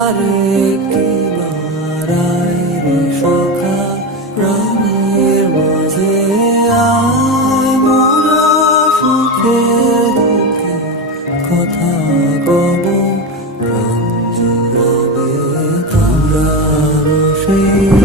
আরেকবার আয় রে সখা, প্রাণের মাঝে আয়, মোরা সুখে দুঃখে কথা কব, প্রাণ জুড়াবে তোমরা সেই